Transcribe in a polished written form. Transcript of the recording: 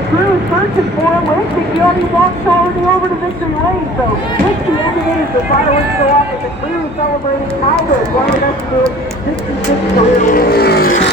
the crew is searching for him. Richie, he already walked already over to Victory Lane. So Richie ended the fireworks go off, and the crew is celebrating Tiger joining us to do 66 career wins.